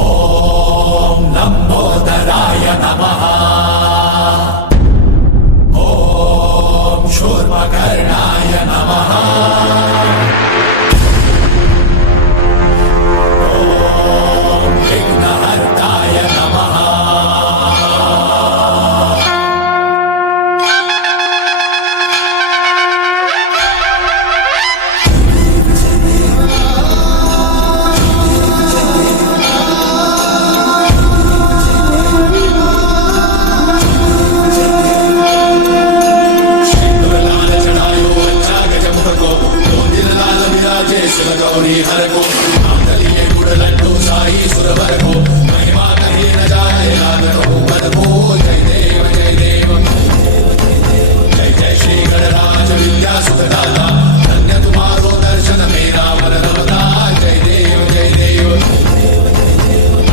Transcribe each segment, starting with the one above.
ओम लंबोदराय नमः। ओम शूर्पकर्णाय नमः। ओम विघ्नहर्ताय नमः। गौरी हर को मांगलिये गुड़ लड्डू साई सुरवर को महिमा कहिए न जाए आदर हो बल को। जय देव जय देव जय जय श्री गणराज विद्या सुखदाता धन्य तुम्हारो दर्शन मेरा मन रमता। जय देव जय देव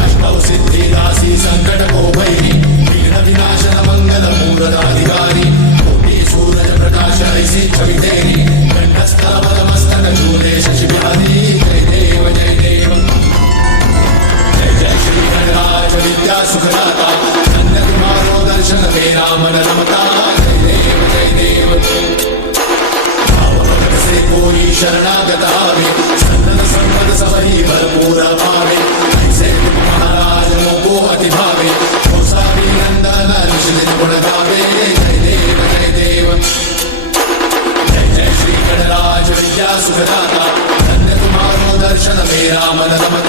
अष्टौ सिद्धि दासी संकट को भयी विघ्न विनाशन मंगल मूर्धाधिकारी कोटि सूरज प्रकाश ऐसी छवि तेरी कंठस्थ मस्तक झूले शशि बिहारी। जय देव जय देव जय जय श्री गणराज विद्या सुखदाता धन्य तुम्हारो दर्शन मेरा मन रमता। जय देव जय देव भावभक्त से कोई शरणागत आवे सन्नत संपद सबही भरपूर पावे। ऐसे तुम महाराज मोको अति भावे कौसारी नंदन निश्चित गुण गावे। जय देव जय देव जय जय श्री गणराज विद्या सुखदाता धन्य तुम्हारो दर्शन मेरा मन रमता।